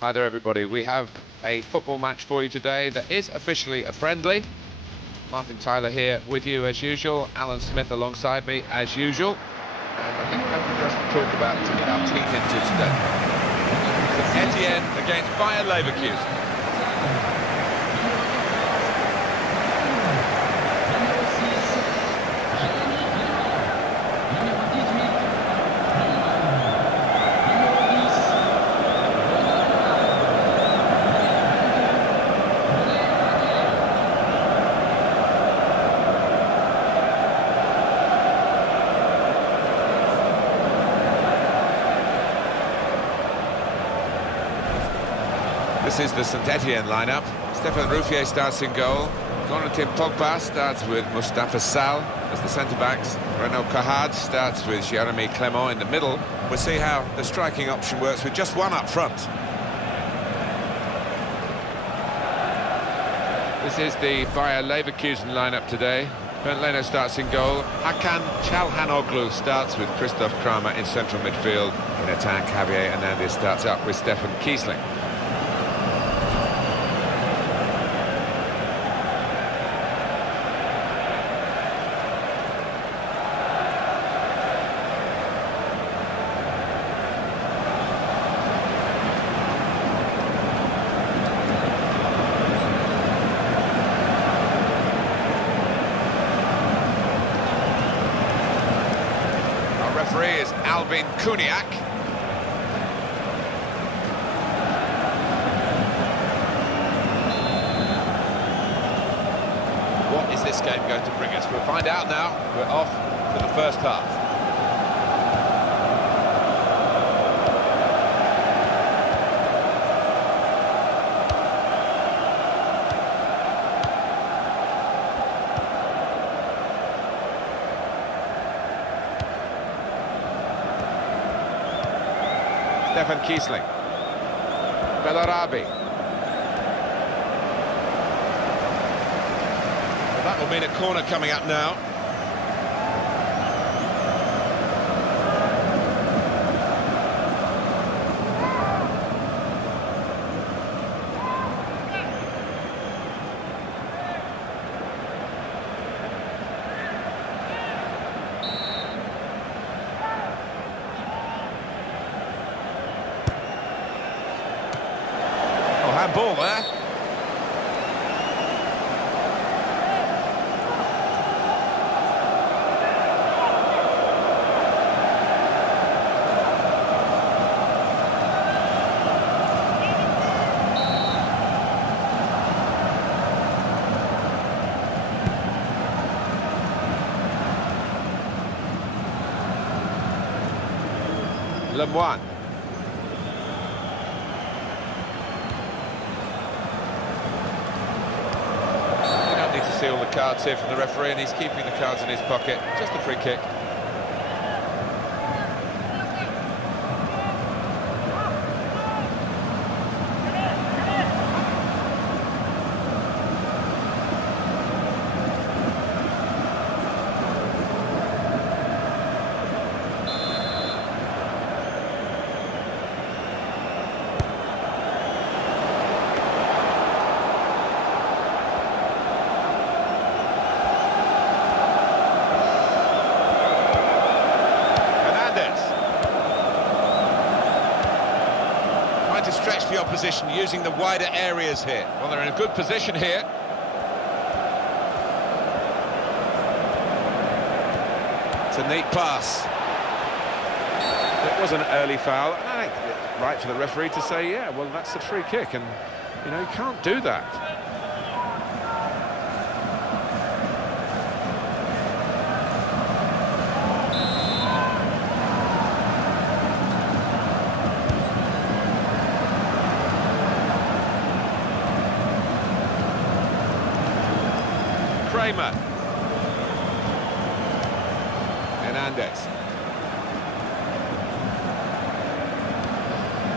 Hi there everybody, we have a football match for you today that is officially a friendly. Martin Tyler here with you as usual, Alan Smith alongside me as usual. And I think we have just to talk about to get our teeth into today. Saint-Etienne against Bayer Leverkusen. This is the Saint-Etienne lineup. Stéphane Ruffier starts in goal. Corentin Pogba starts with Mustafa Sall as the centre-backs. Renaud Cahard starts with Jérémy Clément in the middle. We'll see how the striking option works with just one up front. This is the Bayer Leverkusen lineup today. Bernd Leno starts in goal. Hakan Çalhanoğlu starts with Christoph Kramer in central midfield. In attack, Javier Hernandez starts up with Stefan Kiesling. Referee is Albin Kuniak. What is this game going to bring us? We'll find out now. We're off to the first half. Stefan Kiesling. Bellarabi. Well, that will mean a corner coming up now. Ball there. Lemoine. See all the cards here from the referee, and he's keeping the cards in his pocket. Just a free kick. To stretch the opposition using the wider areas here. Well, they're in a good position here. It's a neat pass. It was an early foul. I think it's right for the referee to say, yeah, well, that's a free kick, and you know, you can't do that. Kramer. Hernandez.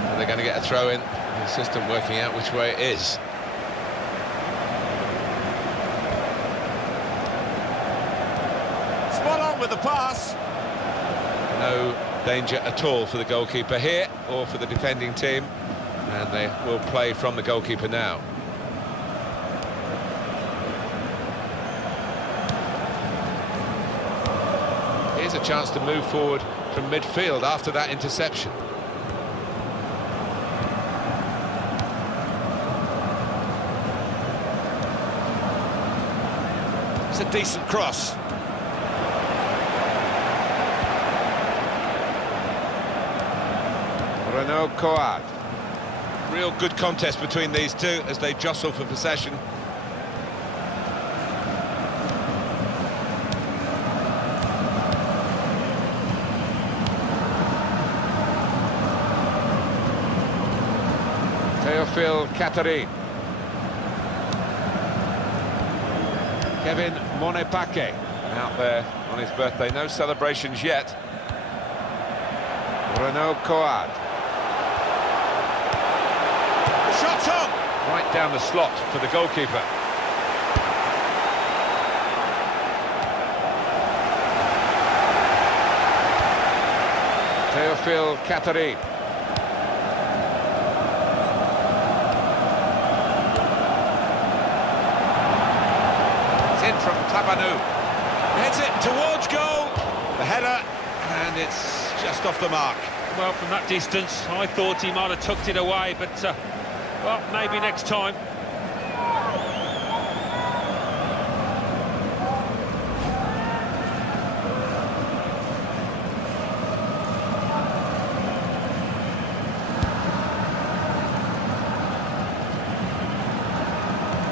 So they're going to get a throw in. The system working out which way it is. Spot on with the pass. No danger at all for the goalkeeper here, or for the defending team. And they will play from the goalkeeper now. Here's a chance to move forward from midfield after that interception. It's a decent cross. Renaud Coad. Real good contest between these two as they jostle for possession. Théophile Catherine. Kevin Monepake out there on his birthday. No celebrations yet. Renaud Coad. Shot on! Right down the slot for the goalkeeper. Théophile Catherine. It's in from Tabanou. Heads it towards goal. The header, and it's just off the mark. Well, from that distance, I thought he might have tucked it away, but, well, maybe next time.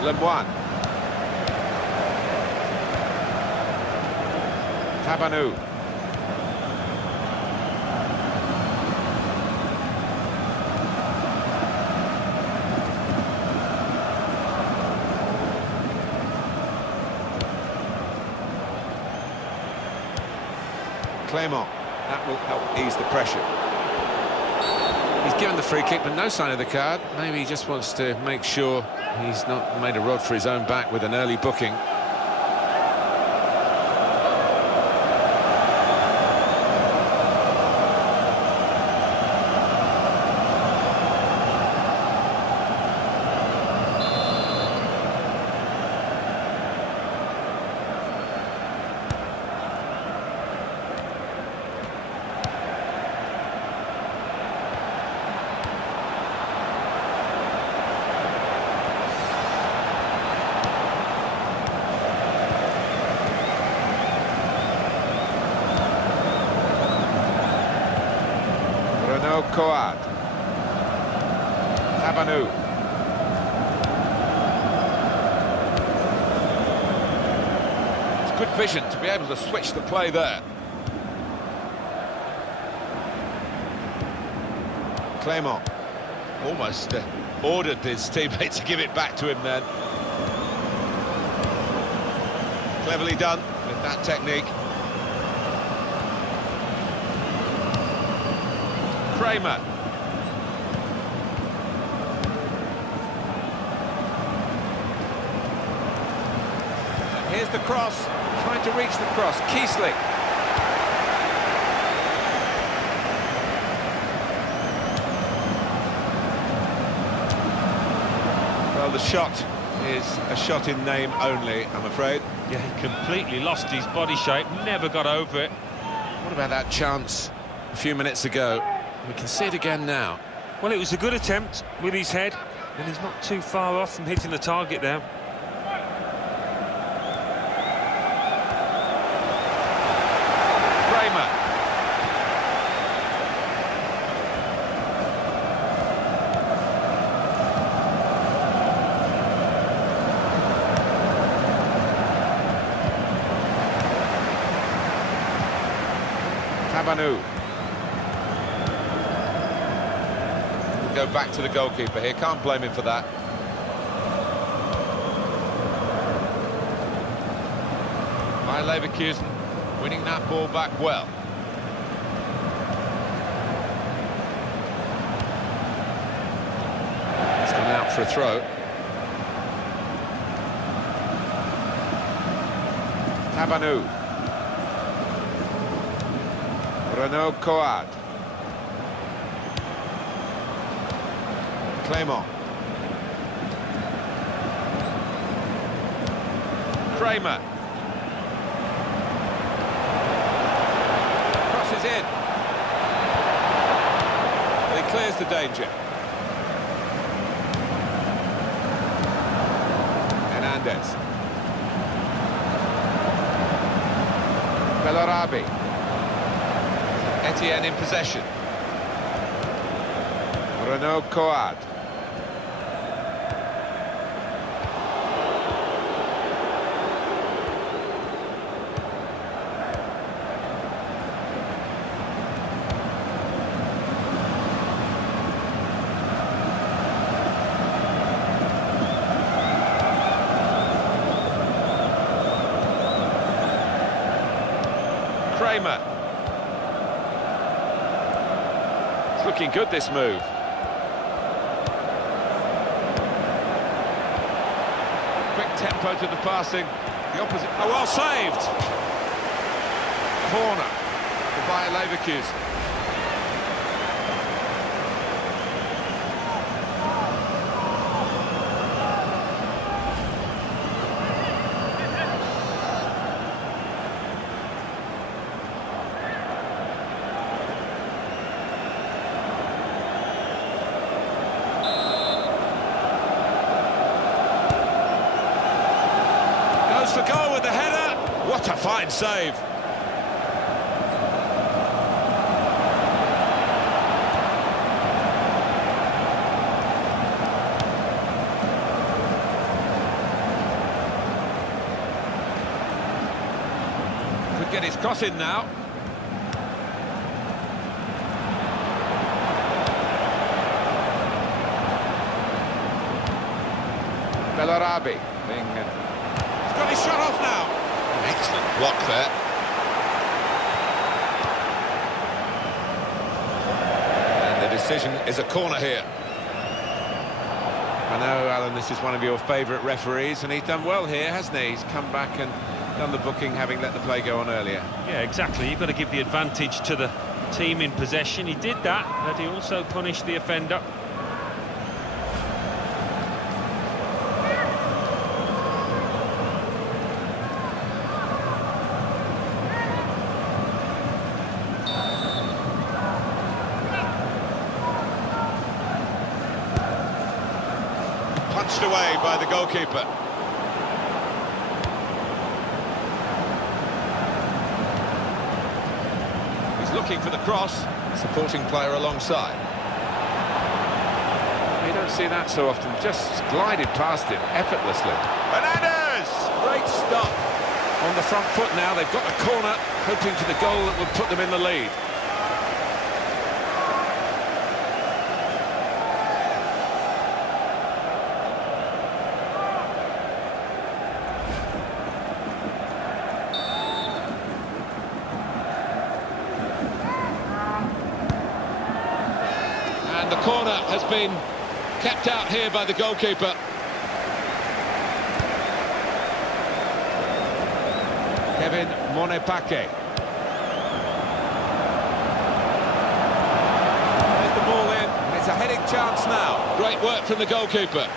Lemoine. Tabanou. Clément. That will help ease the pressure. He's given the free kick, but no sign of the card. Maybe he just wants to make sure he's not made a rod for his own back with an early booking. Renaud Coad. Tabanou. It's good vision to be able to switch the play there. Clément almost ordered his teammate to give it back to him then. Cleverly done with that technique. Kramer. And here's the cross, trying to reach the cross. Kiesling. Well, the shot is a shot in name only, I'm afraid. Yeah, he completely lost his body shape, never got over it. What about that chance a few minutes ago? We can see it again now. Well, it was a good attempt with his head, and he's not too far off from hitting the target there. Kramer. Tabanou. Go back to the goalkeeper here, can't blame him for that. By Leverkusen, winning that ball back well. It's gone out for a throw. Tabanou. Renaud Coad. Clément. Kramer. Crosses in. Well, he clears the danger. Hernandez. Bellarabi. Etienne in possession. Renaud Coad. Kramer. It's looking good, this move. Quick tempo to the passing. The opposite. Oh, well saved. Corner for Bayer Leverkusen. For goal with the header. What a fine save. Could get his cross in now. Bellarabi being got his shot off now. Excellent block there. And the decision is a corner here. I know, Alan, this is one of your favourite referees, and he's done well here, hasn't he? He's come back and done the booking, having let the play go on earlier. Yeah, exactly. You've got to give the advantage to the team in possession. He did that, but he also punished the offender. Punched away by the goalkeeper. He's looking for the cross. Supporting player alongside. You don't see that so often. Just glided past him effortlessly. Hernandez! Great stop. On the front foot now, they've got the corner, hoping for the goal that would put them in the lead. And the corner has been kept out here by the goalkeeper. Kevin Monepake. There's the ball in, and it's a heading chance now. Great work from the goalkeeper.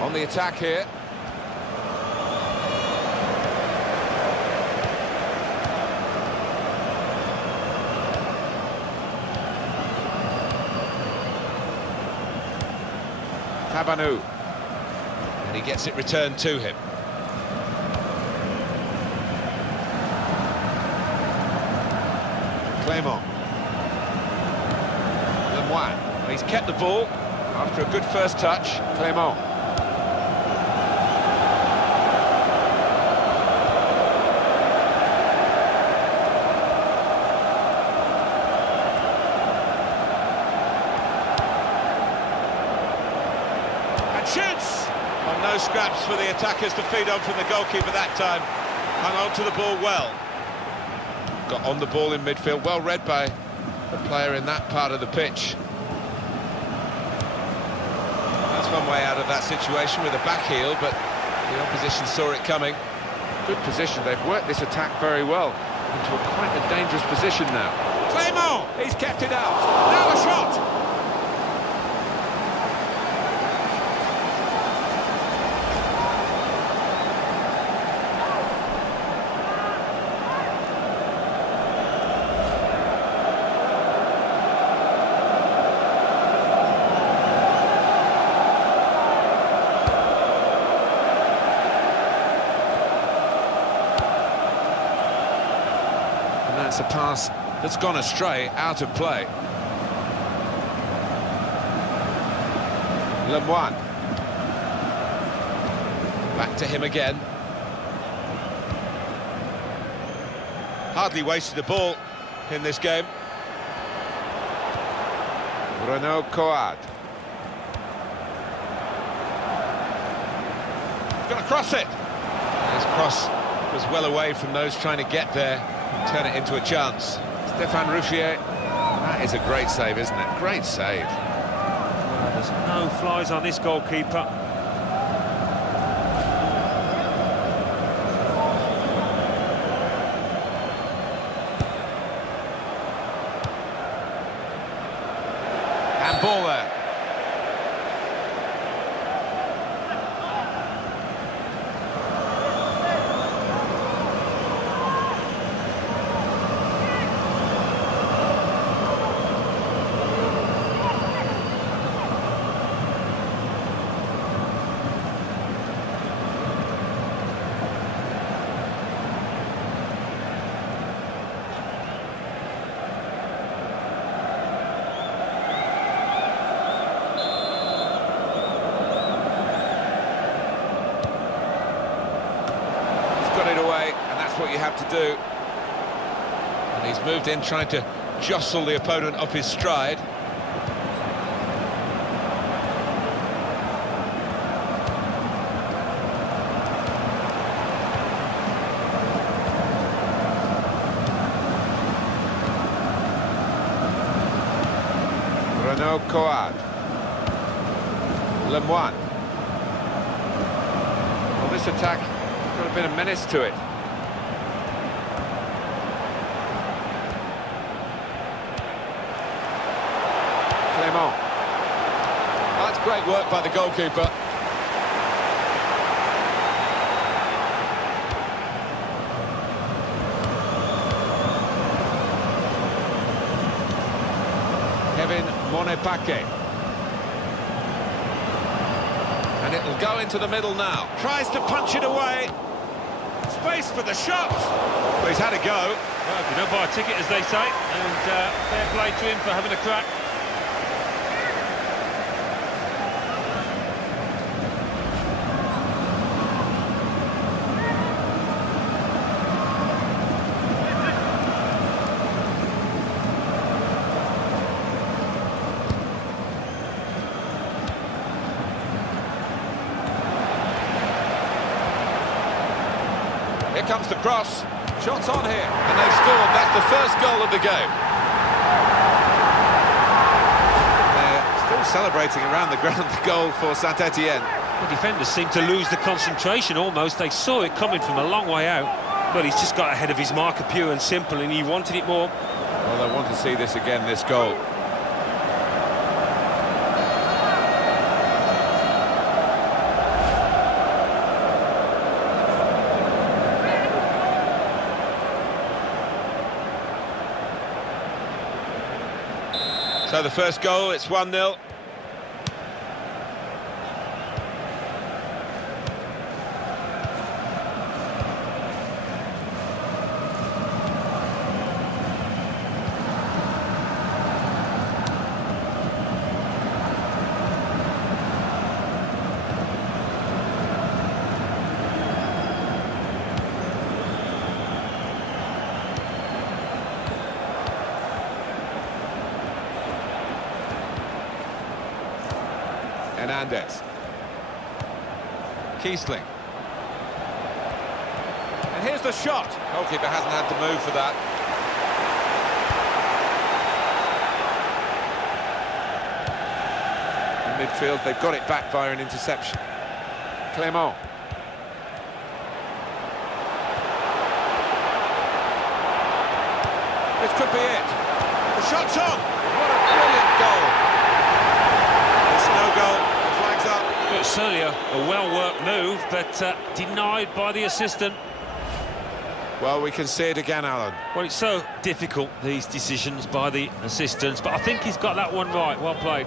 On the attack here. Tabanu, and he gets it returned to him. Clément. Lemoine. He's kept the ball after a good first touch. Clément. Shoots! Well, no scraps for the attackers to feed on from the goalkeeper that time. Hung on to the ball well. Got on the ball in midfield, well read by the player in that part of the pitch. That's one way out of that situation with a back heel, but the opposition saw it coming. good position. They've worked this attack very well into quite a dangerous position now. Clément, he's kept it out. Now a shot. That's a pass that's gone astray, out of play. Lemoine. Back to him again. Hardly wasted the ball in this game. Renaud Coad. Gonna cross it. His cross was well away from those trying to get there. Turn it into a chance. Stéphane Ruffier. That is a great save, isn't it? Great save. Well, there's no flies on this goalkeeper. And ball there. Got it away, and that's what you have to do. And he's moved in trying to jostle the opponent off his stride. Renaud Coad. Lemoine. Well, this attack got a bit of menace to it. Clément. That's great work by the goalkeeper. Kevin Monepake. And it'll go into the middle now. Tries to punch it away. Space for the shot. Well, he's had a go. Well, you don't buy a ticket, as they say, and fair play to him for having a crack. Here comes the cross. Shots on here, and they've scored. That's the first goal of the game. They're still celebrating around the ground the goal for Saint-Etienne. The defenders seem to lose the concentration almost. They saw it coming from a long way out, but he's just got ahead of his marker, pure and simple, and he wanted it more. Well, they want to see this again, this goal. So the first goal, it's 1-0. Hernandez. Kiesling. And here's the shot. Goalkeeper hasn't had to move for that. In midfield, they've got it back via an interception. Clément. could be it. The shot's on. What a brilliant goal. It's no goal. The flag's up. It's certainly a well-worked move, but denied by the assistant. Well, we can see it again, Alan. Well, it's so difficult, these decisions by the assistants, but I think he's got that one right. Well played.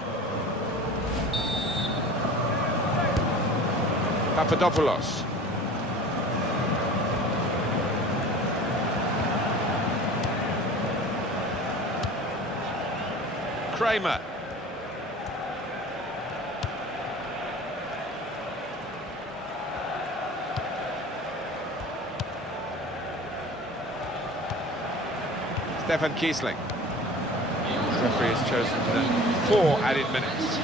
Papadopoulos. Kramer. Stefan Kiesling. The referee has chosen 4 added minutes.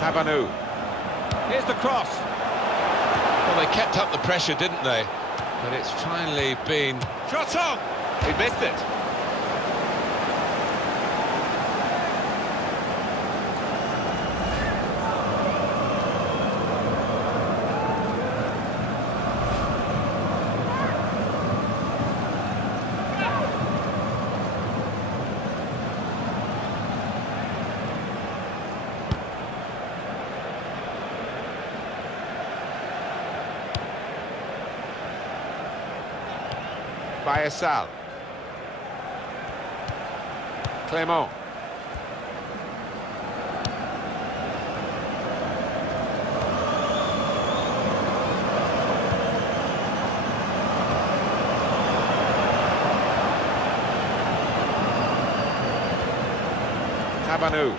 Tabanu. Here's the cross. Well, they kept up the pressure, didn't they? But it's finally been... Shot on. He missed it. Bayasal. Clément. Tabanu.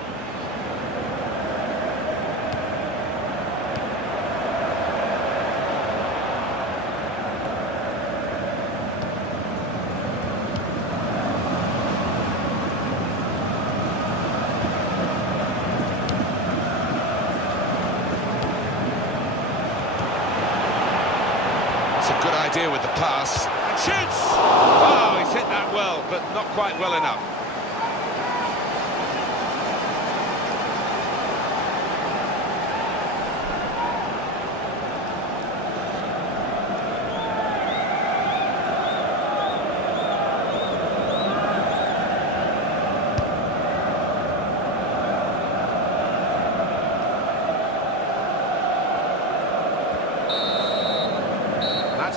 Good idea with the pass. And shoots! Oh, he's hit that well, but not quite well enough.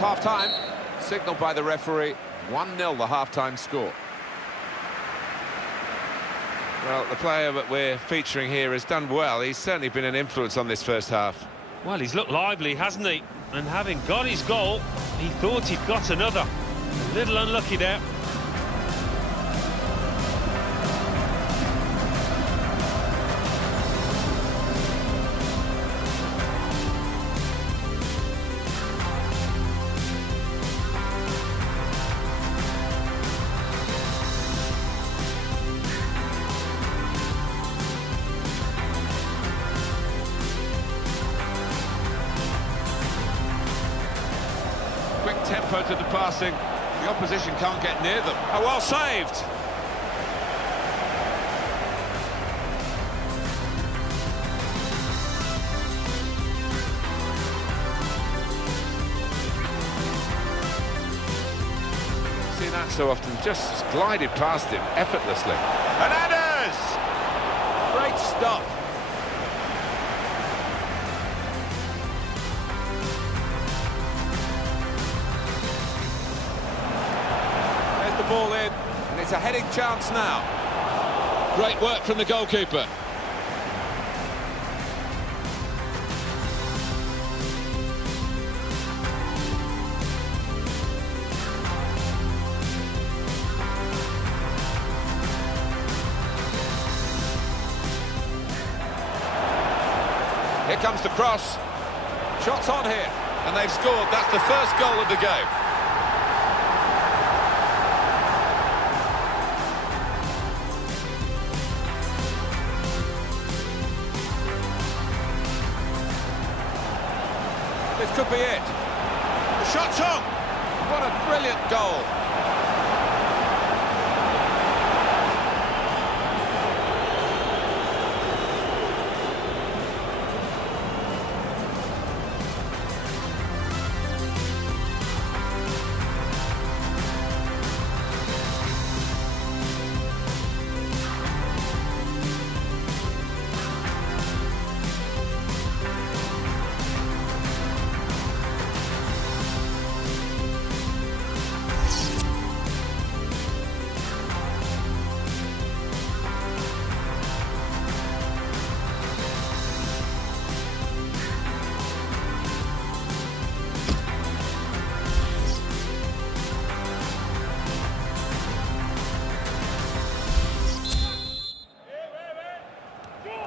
Half-time, signalled by the referee, 1-0 the half-time score. Well, the player that we're featuring here has done well. He's certainly been an influence on this first half. Well, he's looked lively, hasn't he? And having got his goal, he thought he'd got another. A little unlucky there. Quick tempo to the passing. The opposition can't get near them. Oh, well saved. Seen that so often, just glided past him effortlessly. Hernandez! Great stop. Ball in, and it's a heading chance now. Great work from the goalkeeper. Here comes the cross. Shots on here, and they've scored. That's the first goal of the game. This could be it. The shot's on. What a brilliant goal.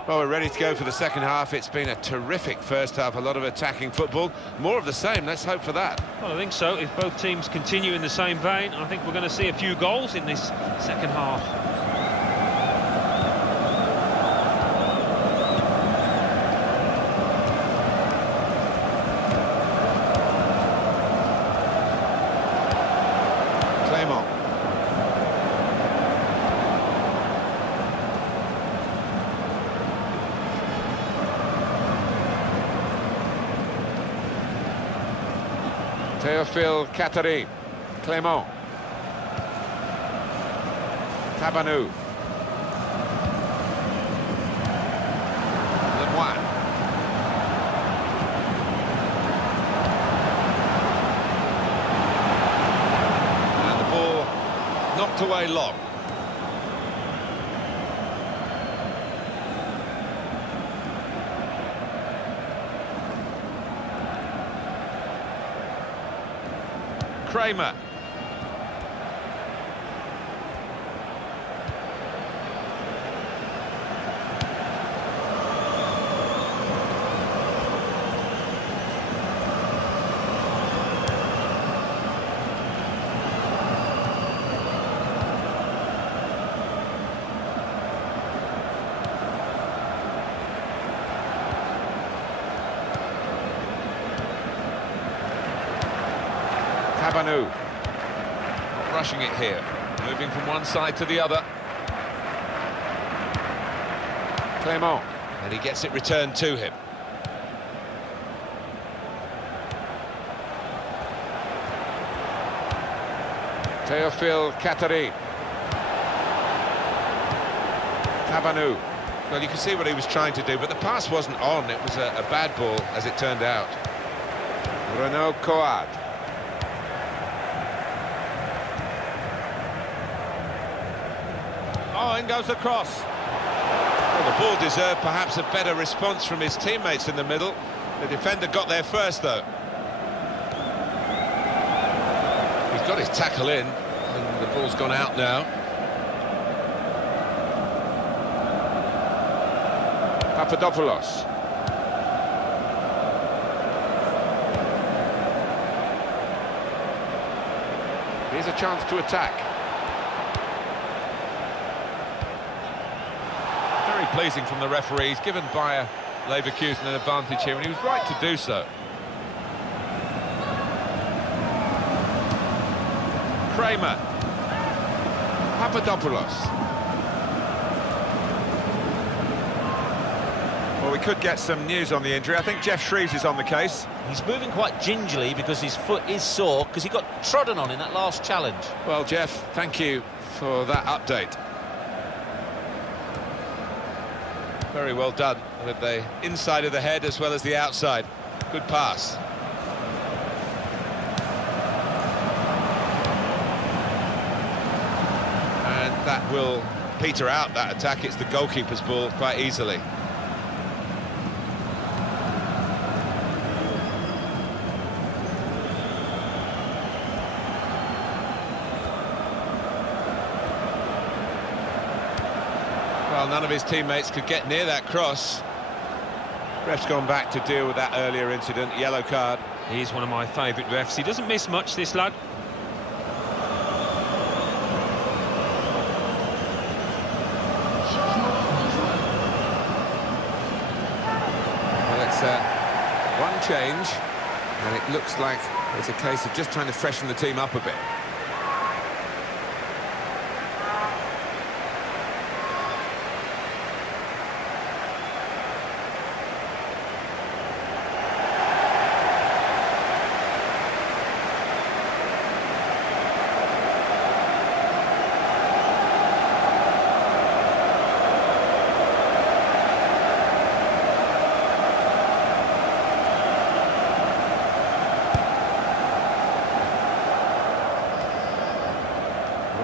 Well, we're ready to go for the second half. It's been a terrific first half, a lot of attacking football. More of the same, let's hope for that. Well, I think so. If both teams continue in the same vein, I think we're going to see a few goals in this second half. Théophile Catherine, Clément, Tabanou, Lemoine, and the ball knocked away long. Kramer. Tabanou, not rushing it here, moving from one side to the other. Clément, and he gets it returned to him. Théophile Catherine. Tabanou. Well, you can see what he was trying to do, but the pass wasn't on. It was a bad ball, as it turned out. Renaud Coad. Oh, in goes the cross. Well, the ball deserved perhaps a better response from his teammates in the middle. The defender got there first, though. He's got his tackle in, and the ball's gone out now. Papadopoulos. Here's a chance to attack. Very pleasing from the referee. He's given Bayer Leverkusen an advantage here, and he was right to do so. Kramer. Papadopoulos. Well, we could get some news on the injury. I think Jeff Shreves is on the case. He's moving quite gingerly because his foot is sore because he got trodden on in that last challenge. Well, Jeff, thank you for that update. Very well done with the inside of the head as well as the outside. Good pass. And that will peter out that attack. It's the goalkeeper's ball quite easily. Well, none of his teammates could get near that cross. Ref's gone back to deal with that earlier incident. Yellow card. He's one of my favourite refs. He doesn't miss much, this lad. Well, it's one change, and it looks like it's a case of just trying to freshen the team up a bit.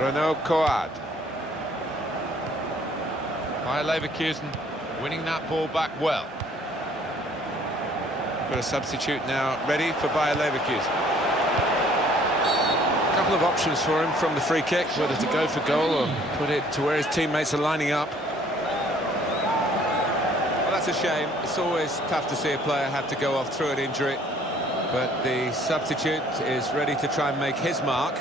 Renaud Coad. Bayer Leverkusen winning that ball back well. Got a substitute now ready for Bayer Leverkusen. A couple of options for him from the free kick, whether to go for goal or put it to where his teammates are lining up. a shame. It's always tough to see a player have to go off through an injury. But the substitute is ready to try and make his mark.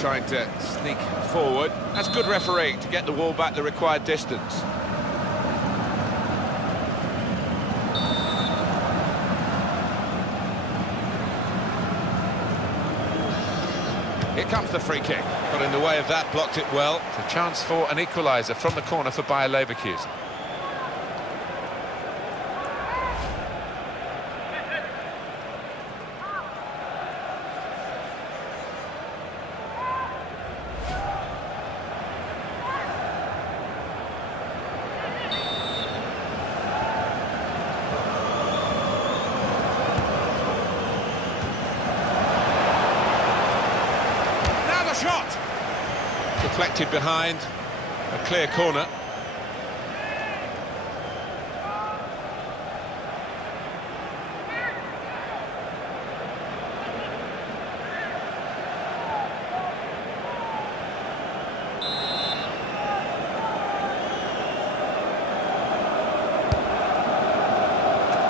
Trying to sneak forward. That's good refereeing to get the ball back the required distance. Here comes the free kick. Got in the way of that, blocked it well. It's a chance for an equaliser from the corner for Bayer Leverkusen. Deflected behind, a clear corner.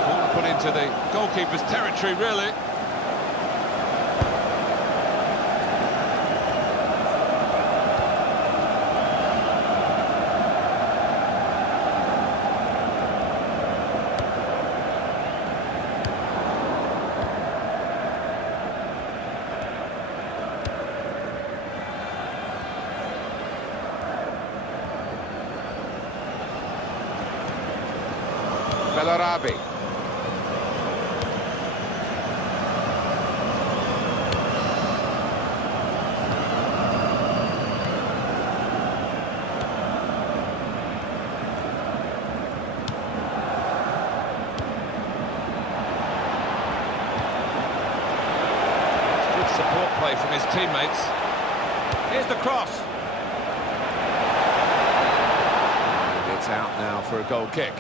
Ball put into the goalkeeper's territory, really. Bellarabi. Good support play from his teammates. Here's the cross. And it's out now for a goal kick.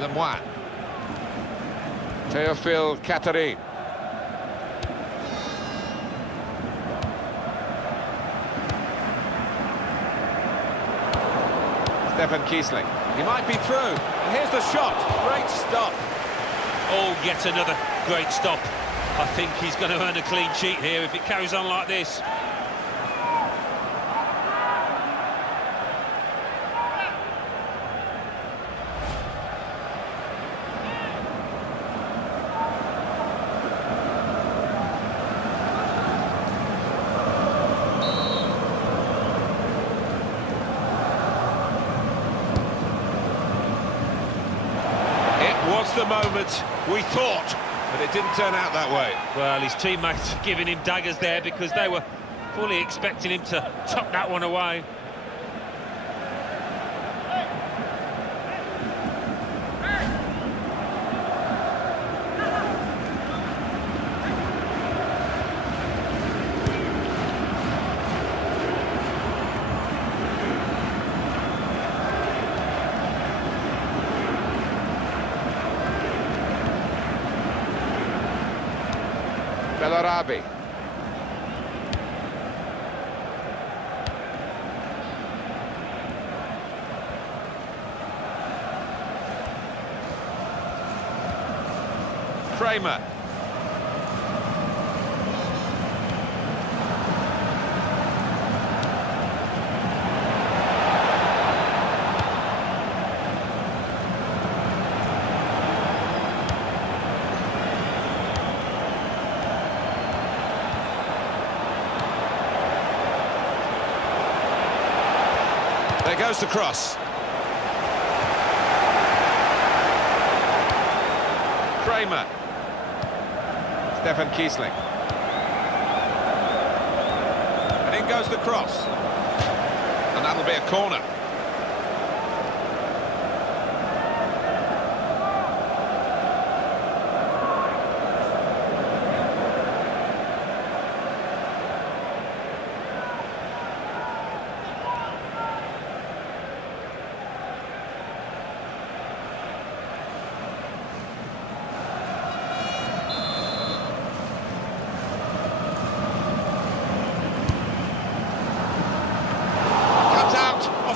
Lemoine. Théophile Catherine. Stefan Kiesling. He might be through. And here's the shot. Great stop. Oh, yet another great stop. I think he's going to earn a clean sheet here if it carries on like this. The moment we thought, but it didn't turn out that way. Well, his teammates giving him daggers there because they were fully expecting him to tuck that one away. Bellarabi. Kramer. There goes the cross. Kramer. Stefan Kiesling. And in goes the cross. And that'll be a corner.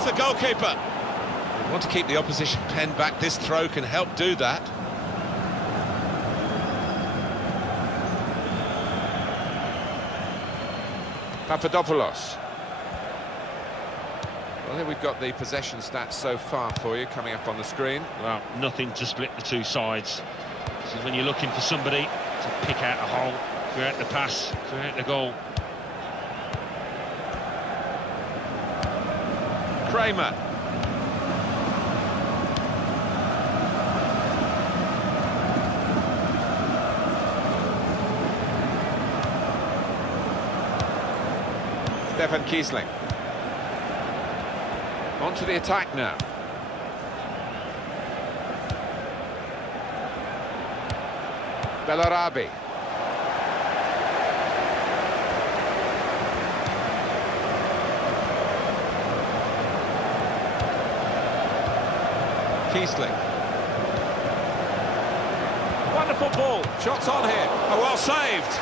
The goalkeeper. We want to keep the opposition penned back. This throw can help do that. Papadopoulos. Well, here we've got the possession stats so far for you coming up on the screen. Well, nothing to split the two sides. This is when you're looking for somebody to pick out a hole, create the pass, create the goal. Kramer. Stefan Kiesling. On to the attack now. Bellarabi. Kiesling. Wonderful ball. Shots on here. Oh, well saved.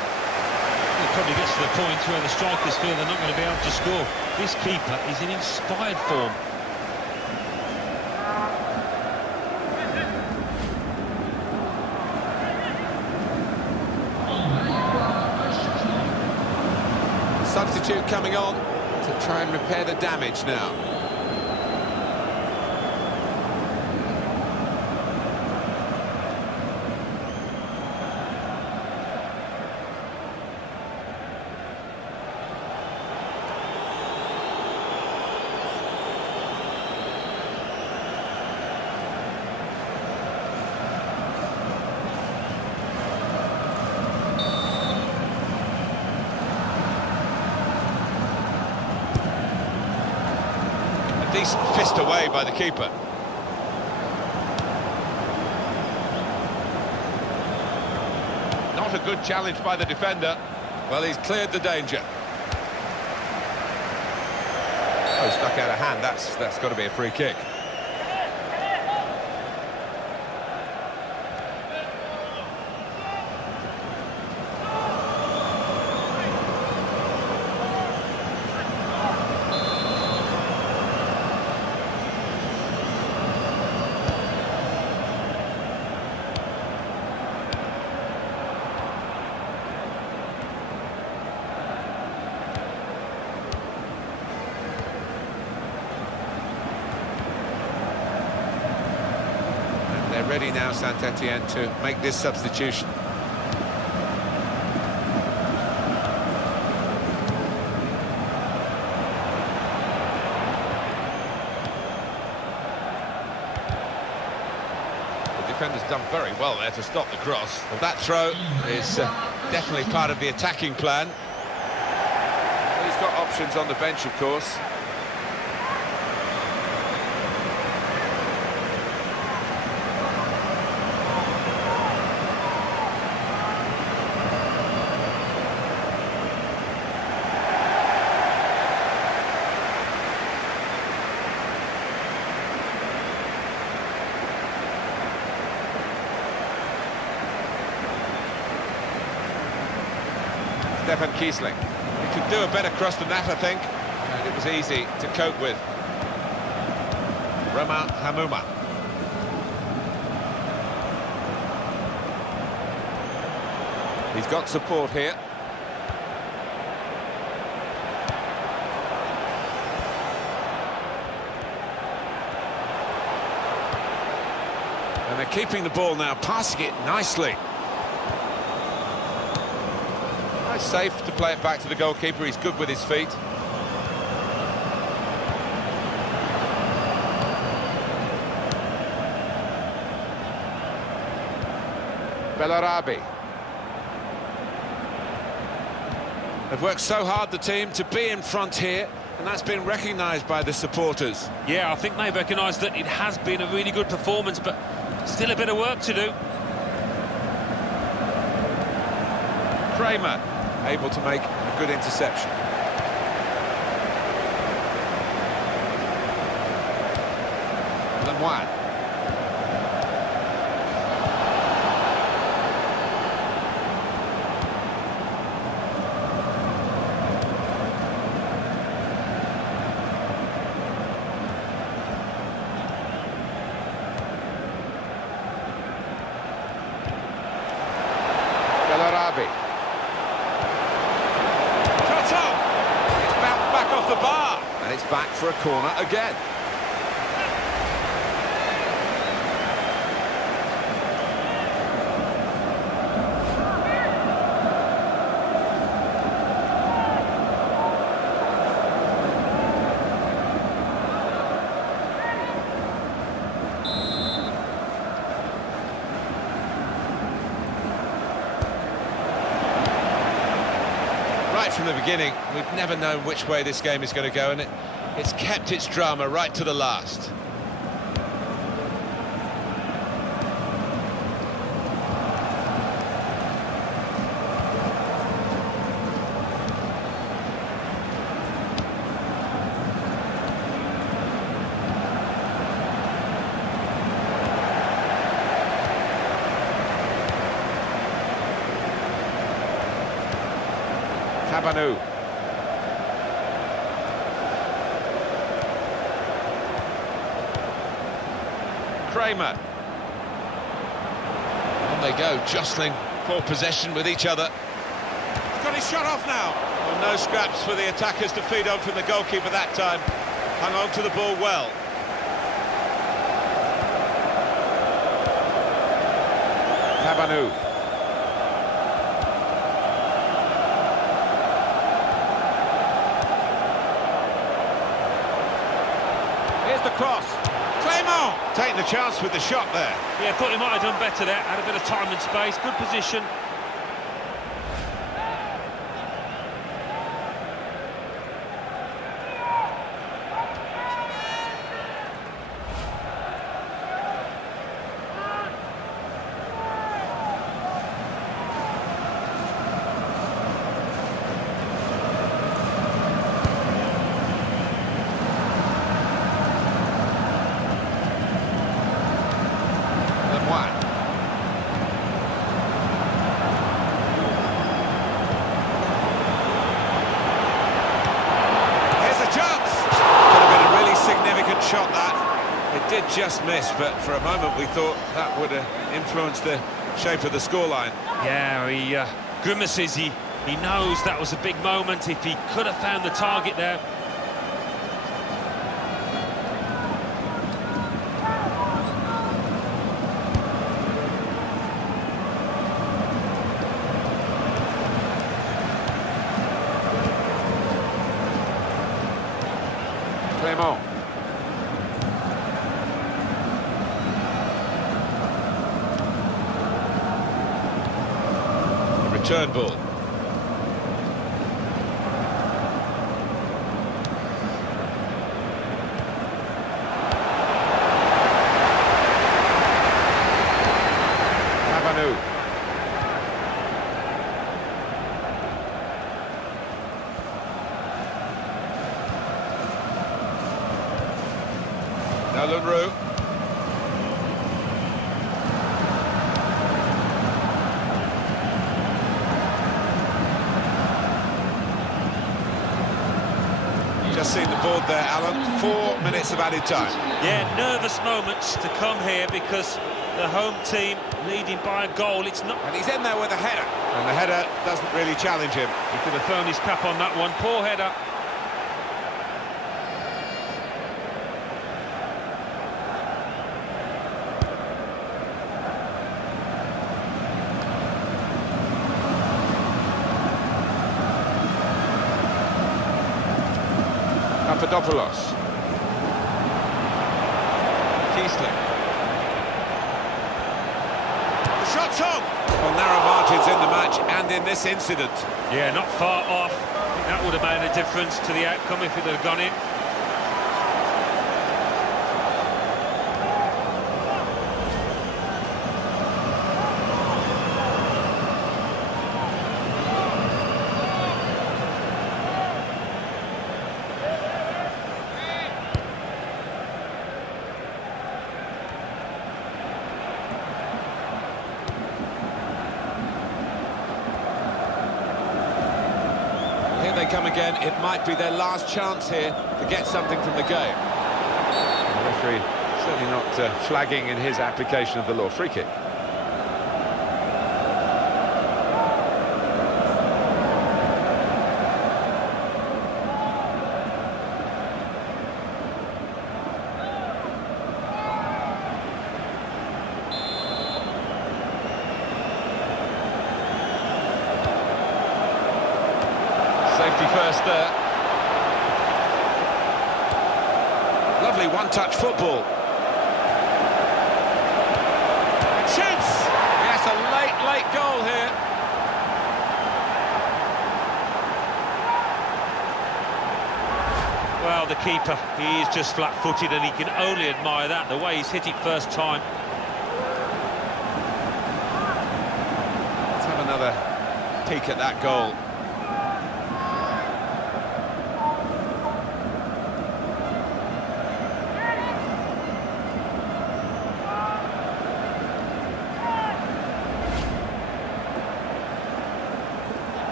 It probably gets to the point where the strikers feel they're not going to be able to score. This keeper is in inspired form. Substitute coming on to try and repair the damage now. Decent fist away by the keeper. Not a good challenge by the defender. Well, he's cleared the danger. Oh, stuck out of hand. That's got to be a free kick. They're ready now, Saint-Etienne, to make this substitution. The defender's done very well there to stop the cross. Well, that throw is definitely part of the attacking plan. Well, he's got options on the bench, of course. Stefan Kiesling. He could do a better cross than that, I think. And it was easy to cope with. Romain Hamouma. He's got support here. And they're keeping the ball now, passing it nicely. Safe to play it back to the goalkeeper. He's good with his feet. Bellarabi. They've worked so hard, the team, to be in front here, and that's been recognised by the supporters. Yeah, I think they recognise that it has been a really good performance, but still a bit of work to do. Kramer able to make a good interception. Lemoine. Bellarabi. Shot up! It's bounced back off the bar. And it's back for a corner again. Right from the beginning, we've never known which way this game is going to go, and it's kept its drama right to the last. Tabanu. Kramer. On they go, jostling for possession with each other. He's got his shot off now. Well, no scraps for the attackers to feed on from the goalkeeper that time. Hung on to the ball well. Tabanu. Here's the cross. Clement taking the chance with the shot there. Yeah, thought he might have done better there. Had a bit of time and space, good position. Shot that. It did just miss, but for a moment we thought that would influence the shape of the scoreline. Yeah, he grimaces. He knows that was a big moment. If he could have found the target there. Clement. Return ball. Tabanu. Nolunru. Just seen the board there, Alan. 4 minutes of added time. Yeah, nervous moments to come here because the home team leading by a goal. It's not. And he's in there with a header. And the header doesn't really challenge him. He could have thrown his cap on that one. Poor header. Papadopoulos. Kiesling. The shot's on! Well, narrow margins in the match and in this incident. Yeah, not far off. I think that would have made a difference to the outcome if it had gone in. Here they come again. It might be their last chance here to get something from the game. The referee certainly not flagging in his application of the law. Free kick. Safety first there. Lovely one-touch football. Shoots! Yes, a late goal here. Well, the keeper, he is just flat-footed and he can only admire that, the way he's hit it first time. Let's have another peek at that goal.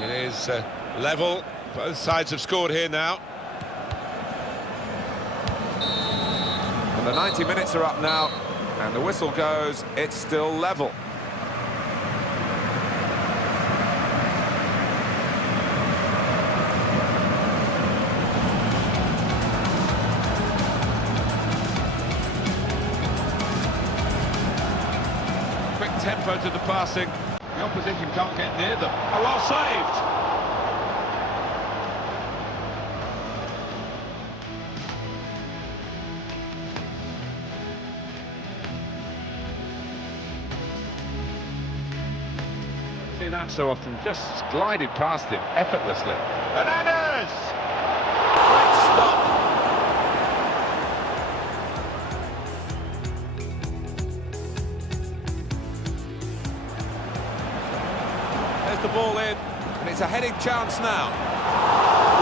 It is level. Both sides have scored here now. And the 90 minutes are up now, and the whistle goes, it's still level. Quick tempo to the passing. The opposition can't get near them. Oh, well saved! See that so often, just glided past him effortlessly. Bananas! Great stop. There's the ball in, and it's a heading chance now.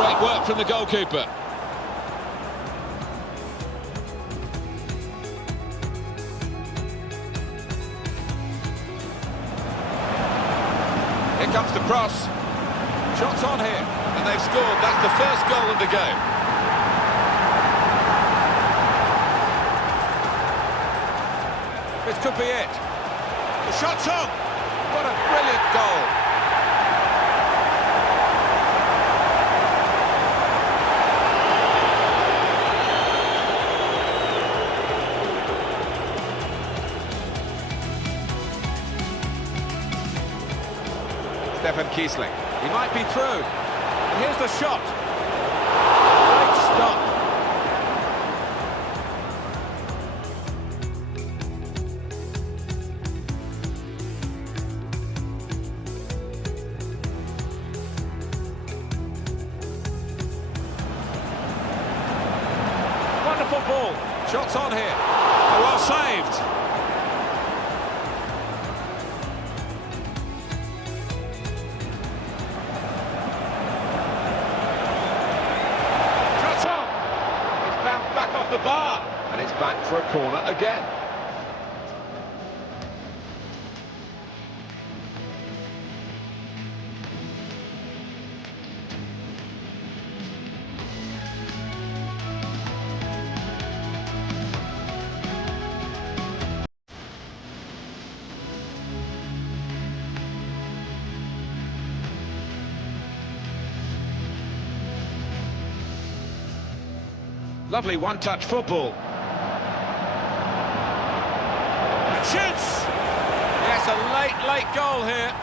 Great work from the goalkeeper. Here comes the cross. Shots on here, and they've scored. That's the first goal of the game. This could be it. The shot's on. What a brilliant goal. Stefan Kiesling. He might be through. And here's the shot. Great stop. Wonderful ball. Shots on here. Oh, well saved. The bar, and it's back for a corner again. Lovely one-touch football. And shoots! Yes, a late goal here.